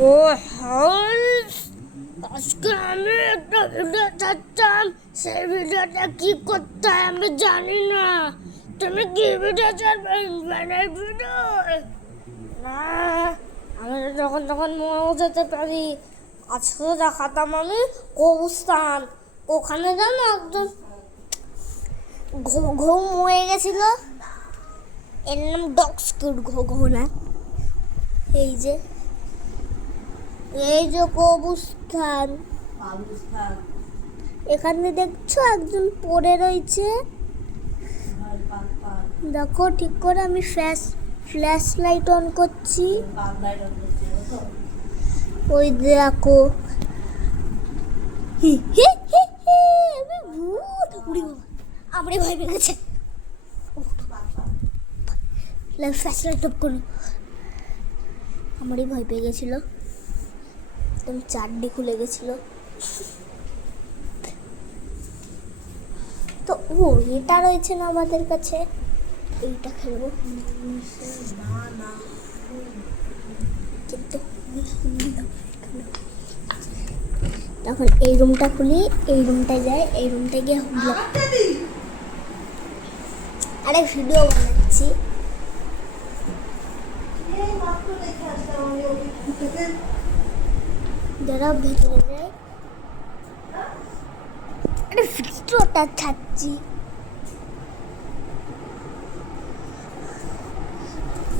ও house, আজকে আমি একটা ভিডিও ছাড়তাম। সেই ভিডিওটা কি করতে হয় আমি জানি না। তুমি কি ভিডিও ছাড়বে? ইনফাইনাইট ভিডিও না, আমি যখন তখন মরে যেতে পারি। আজকে দেখাতাম আমি কবরস্থান, ওখানে জানো একজন ঘুম হয়ে গেছিল। এর নাম ডগ স্কুড ঘো না। এই যে কবরস্থান, এখানে দেখছো একজন পড়ে রয়েছে। দেখো ঠিক করে, আমি ফ্ল্যাশ লাইট অন করছি। ওই দেখো, আমারই ভয় পেয়ে গেছে। ফ্ল্যাশ লাইট অফ করো, আমারই ভয় পেয়ে গেছিল। একদম চারডি খুলে গেছিল। তো এটা রয়েছে না আমাদের কাছে, এইটা খেলবো। কিন্তু তখন এই রুমটা খুলি, এই রুমটায় যাই, এই রুমটায় গিয়ে আরে ভিডিও বানাচ্ছি। যারা ভেতরে যায়, আরে ভিডিওটা ছাড়ছি।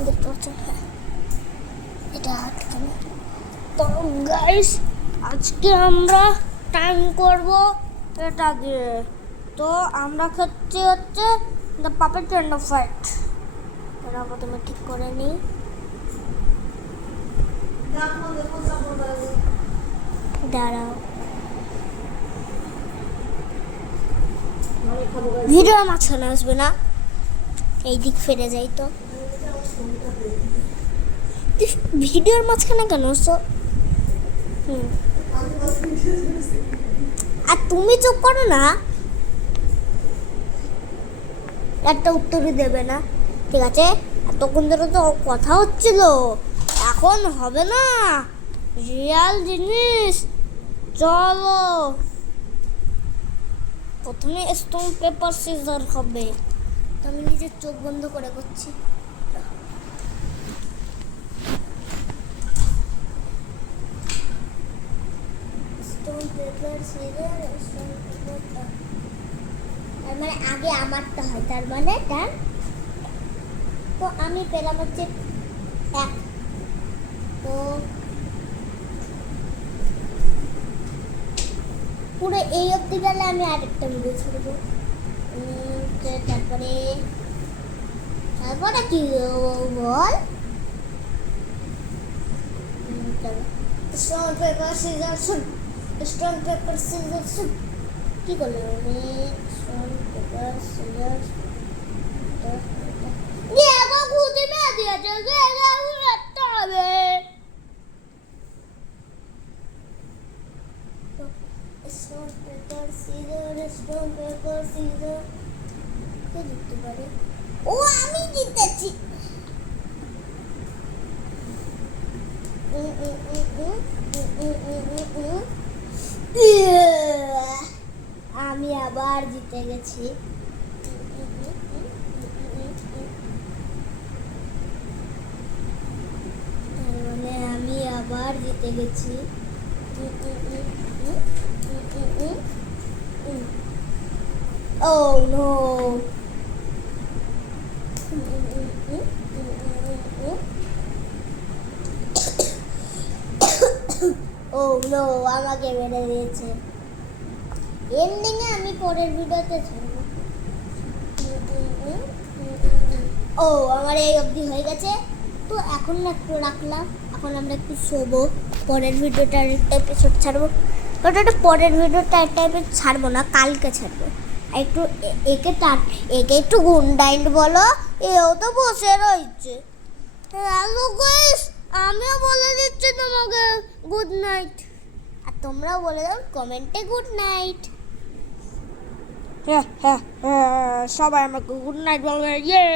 দেখতে পাচ্ছেন, এটা আটকানো। তো গাইস, আজকে আমরা টাইম করব এটা দিয়ে। তো আমরা খেলছি হচ্ছে the puppet end of fight. এটা প্রথমে ঠিক করে নিই। দাঁড়াও, ভিডিওর মাঝখানে আসবে না, এই দিক ফিরে যাই। তো ভিডিওর মাঝখানে কেন আসছো? আর তুমি চুপ করো না, একটা উত্তরই দেবে না। ঠিক আছে, এতক্ষণ ধরে তো কথা হচ্ছিল, এখন হবে না, রিয়াল জিনিস। চলো, প্রথমে স্টোন পেপার সিজার হবে। তো আমি নিজের চোখ বন্ধ করে করছি। Stone paper scissor, stone paper, তার মানে আগে আমারটা হয়, তার মানে টান। তো আমি পেলাম হচ্ছে এক। তো পুরো এই অবধি গেলে আমি আরেকটা ভিডিও ছাড়বো। তারপরে কি বল? Stone paper scissor shoot, stone paper scissor shoot. কি করলে আমি? স্টোন পেপার সিজার খুঁজে না দিয়েছে, হবে। Stone paper scissor, stone paper scissor, কে জিততে পারে? ও, আমি জিতেছি। আমি আবার জিতে গেছি। তার মানে আমি আবার জিতে গেছি। Oh no! Oh no! আমাকে মেরে দিয়েছে। এন্ডিংয়ে আমি পরের ভিডিওতে ছাড়বো। ও, আমার এই অবধি হয়ে গেছে। তো এখন একটু রাখলাম, এখন আমরা একটু শোবো। পরের ভিডিওটা একটা এপিসোড ছাড়বো। ওটা পরের ভিডিওটা একটা এপিসোড ছাড়বো না, কালকে ছাড়বো। একটু একে একটু গুড নাইট বলো। এও তো বসে রয়েছে। হ্যালো গাইস, আমিও বলে দিচ্ছি তোমাকে গুড নাইট, আর তোমরাও বলে দাও কমেন্টে গুড নাইট। হ্যাঁ, সবাই আমাকে গুড নাইট বলবে। ইয়ে।